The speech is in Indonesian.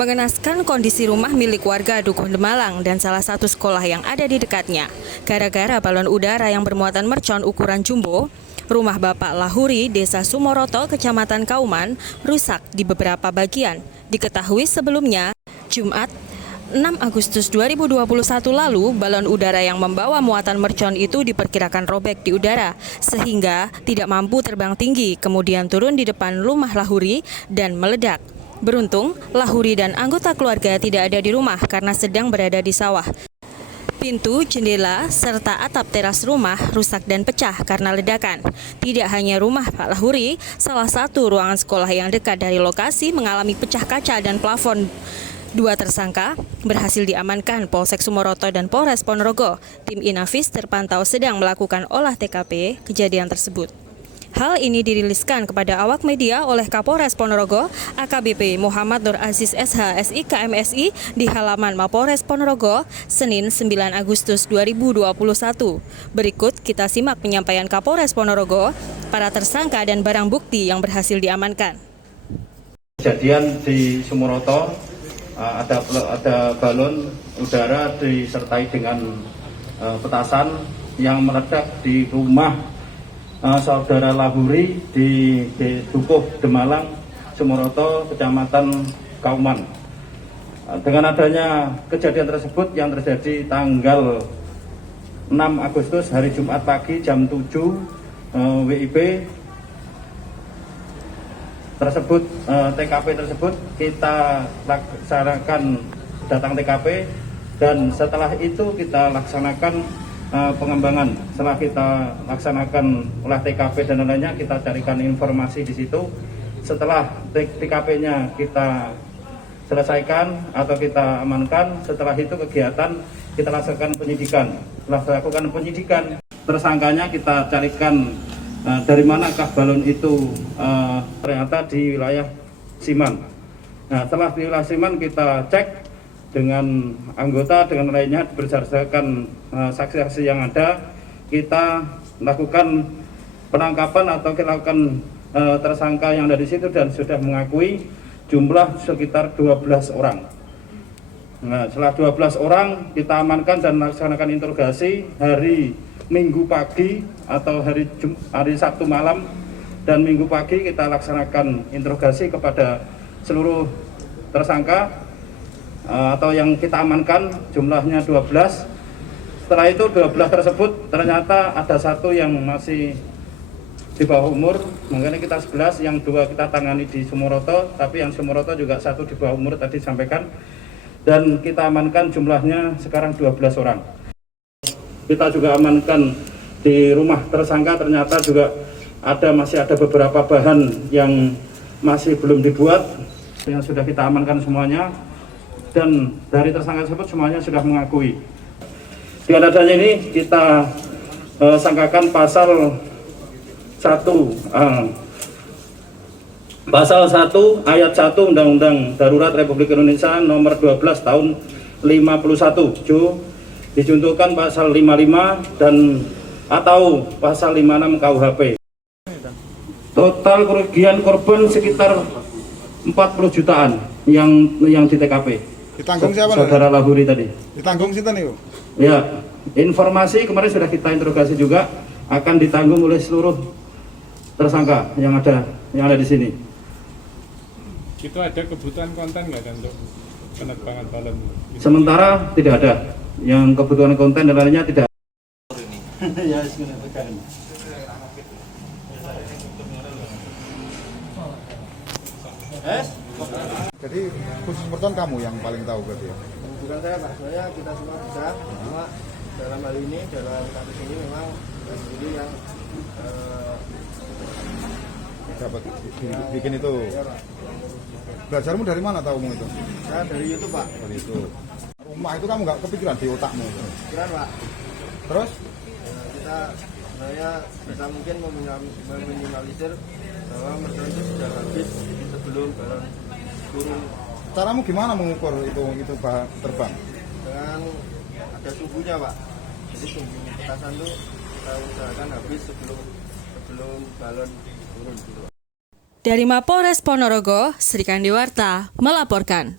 mengenaskan kondisi rumah milik warga Dukuh Demalang dan salah satu sekolah yang ada di dekatnya. Gara-gara balon udara yang bermuatan mercon ukuran jumbo, rumah Bapak Lahuri, Desa Sumoroto, Kecamatan Kauman, rusak di beberapa bagian. Diketahui sebelumnya, Jumat 6 Agustus 2021 lalu, balon udara yang membawa muatan mercon itu diperkirakan robek di udara, sehingga tidak mampu terbang tinggi, kemudian turun di depan rumah Lahuri dan meledak. Beruntung, Lahuri dan anggota keluarga tidak ada di rumah karena sedang berada di sawah. Pintu, jendela, serta atap teras rumah rusak dan pecah karena ledakan. Tidak hanya rumah Pak Lahuri, salah satu ruangan sekolah yang dekat dari lokasi mengalami pecah kaca dan plafon. Dua tersangka berhasil diamankan Polsek Sumoroto dan Polres Ponorogo. Tim Inafis terpantau sedang melakukan olah TKP kejadian tersebut. Hal ini diriliskan kepada awak media oleh Kapolres Ponorogo, AKBP Muhammad Nur Aziz SH SIK MSI di halaman Mapolres Ponorogo, Senin 9 Agustus 2021. Berikut kita simak penyampaian Kapolres Ponorogo, para tersangka dan barang bukti yang berhasil diamankan. Kejadian di Sumoroto, ada balon udara disertai dengan petasan yang meledak di rumah saudara Lahuri di Dukuh Demalang, Sumoroto, Kecamatan Kauman. Dengan adanya kejadian tersebut yang terjadi tanggal 6 Agustus hari Jumat pagi jam 7 WIB tersebut, TKP tersebut kita laksanakan datang TKP, dan setelah itu kita laksanakan pengembangan. Setelah kita laksanakan olah TKP dan lainnya, kita carikan informasi di situ. Setelah TKP-nya kita selesaikan atau kita amankan, setelah itu kegiatan kita laksanakan penyidikan. Setelah lakukan penyidikan, tersangkanya kita carikan dari manakah balon itu, ternyata di wilayah Siman. Nah, setelah di wilayah Siman kita cek dengan anggota, dengan lainnya berdasarkan saksi-saksi yang ada, kita lakukan penangkapan atau kita lakukan tersangka yang ada di situ dan sudah mengakui jumlah sekitar 12 orang. Nah, setelah 12 orang kita amankan dan laksanakan interogasi hari Minggu pagi atau hari Sabtu malam dan Minggu pagi kita laksanakan interogasi kepada seluruh tersangka atau yang kita amankan, jumlahnya 12. Setelah itu 12 tersebut ternyata ada satu yang masih di bawah umur, makanya kita 11, yang 2 kita tangani di Sumoroto, tapi yang Sumoroto juga satu di bawah umur tadi disampaikan, dan kita amankan jumlahnya sekarang 12 orang. Kita juga amankan di rumah tersangka, ternyata juga masih ada beberapa bahan yang masih belum dibuat, yang sudah kita amankan semuanya, dan dari tersangka tersebut semuanya sudah mengakui. Dengan adanya ini kita sangkakan pasal 1 ayat 1 Undang-Undang Darurat Republik Indonesia nomor 12 tahun 51 dijuntukan pasal 55 dan atau pasal 56 KUHP. Total kerugian korban sekitar 40 jutaan yang di TKP. Ditanggung siapa? Saudara Lahuri tadi. Ditanggung sinten niku? Ya, informasi kemarin sudah kita interogasi juga, akan ditanggung oleh seluruh tersangka yang ada di sini. Itu ada kebutuhan konten nggak dan untuk penerbangan balon? Sementara tidak ada. Yang kebutuhan konten dan lainnya tidak. Ya, Jadi khusus merton kamu yang paling tahu berarti ya? Bukan saya Pak, soalnya kita semua bisa, cuma dalam hal ini, dalam kasus ini memang sendiri yang dapat bikin itu. Ya Pak. Belajarmu dari mana tahumu itu? Saya dari YouTube Pak. Dari itu. Rumah itu kamu nggak kepikiran di otakmu itu? Keren Pak. Terus? Kita sebenarnya bisa mungkin meminimalisir bahwa mercon itu sudah habis sebelum balon turun. Caramu gimana mengukur itu bahan terbang? Dengan ada suhunya Pak. Jadi suhu petasan itu kita usahakan habis sebelum balon turun gitu. Dari Mapolres Ponorogo, Sri Kandiwarta melaporkan.